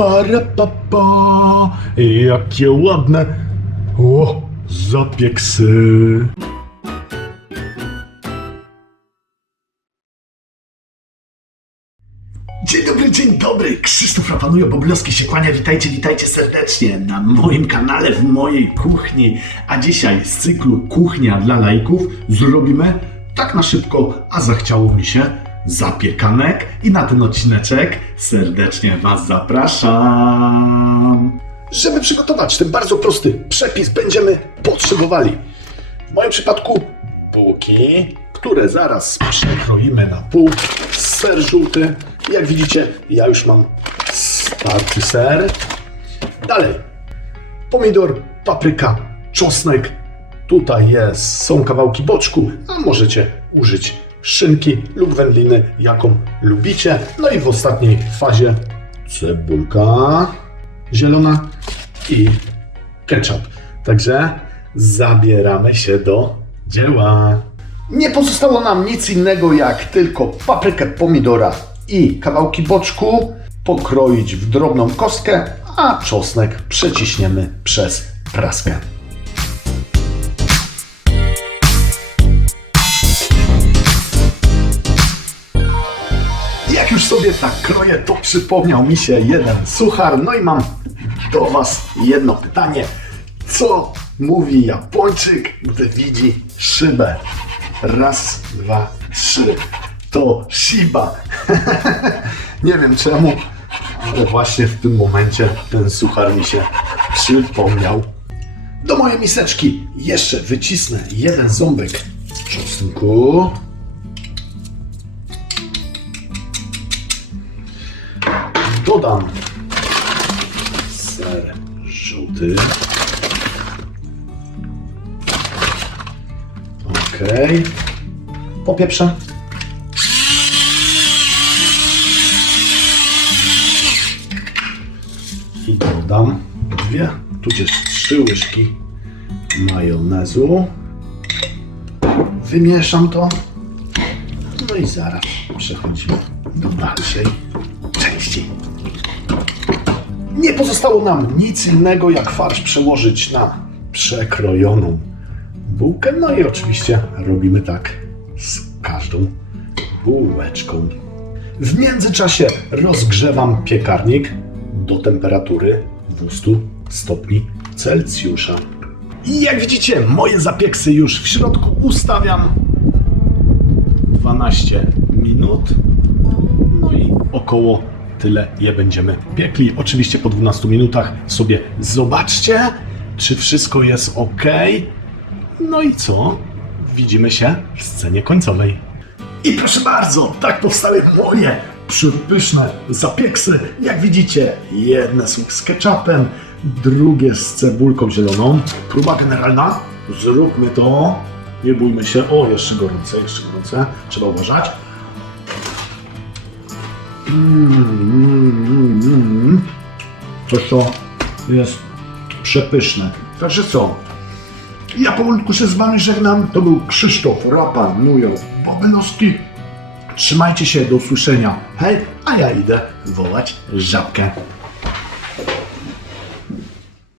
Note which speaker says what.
Speaker 1: para, pa, pa. Jakie ładne. O, zapieksy.
Speaker 2: Dzień dobry, dzień dobry. Krzysztof Rapanujo, Boblowski się kłania. Witajcie, witajcie serdecznie na moim kanale, w mojej kuchni. A dzisiaj z cyklu Kuchnia dla laików zrobimy tak na szybko, a zachciało mi się zapiekanek. I na ten odcineczek serdecznie Was zapraszam. Żeby przygotować ten bardzo prosty przepis, będziemy potrzebowali w moim przypadku bułki, które zaraz przekroimy na pół. Ser żółty. Jak widzicie, ja już mam starty ser. Dalej. Pomidor, papryka, czosnek. Tutaj jest, są kawałki boczku, a możecie użyć szynki lub wędliny, jaką lubicie. No i w ostatniej fazie cebulka zielona i ketchup. Także zabieramy się do dzieła. Nie pozostało nam nic innego jak tylko paprykę pomidora i kawałki boczku pokroić w drobną kostkę, a czosnek przeciśniemy przez praskę. Sobie tak kroję, to przypomniał mi się jeden suchar. No i mam do Was jedno pytanie. Co mówi Japończyk, gdy widzi szybę? Raz, dwa, trzy. To Shiba. Nie wiem czemu, ale właśnie w tym momencie ten suchar mi się przypomniał. Do mojej miseczki jeszcze wycisnę jeden ząbek czosnku. Dodam ser żółty. Okej. Popieprzę. I dodam dwie, tudzież trzy łyżki majonezu. Wymieszam to. No i zaraz przechodzimy do dalszej części. Nie pozostało nam nic innego, jak farsz przełożyć na przekrojoną bułkę. No i oczywiście robimy tak z każdą bułeczką. W międzyczasie rozgrzewam piekarnik do temperatury 200 stopni Celsjusza. I jak widzicie, moje zapieksy już w środku ustawiam 12 minut. No i około tyle je będziemy piekli. Oczywiście po 12 minutach sobie zobaczcie, czy wszystko jest ok. No i co? Widzimy się w scenie końcowej. I proszę bardzo, tak powstały moje przepyszne zapieksy. Jak widzicie, jedne są z ketchupem, drugie z cebulką zieloną. Próba generalna. Zróbmy to. Nie bójmy się. O, jeszcze gorące, jeszcze gorące. Trzeba uważać. Coś to jest przepyszne. Także co? Ja powolutku się z wami żegnam. To był Krzysztof Rapa Nujo Bobenowski. Trzymajcie się, do usłyszenia. Hej, a ja idę wołać żabkę.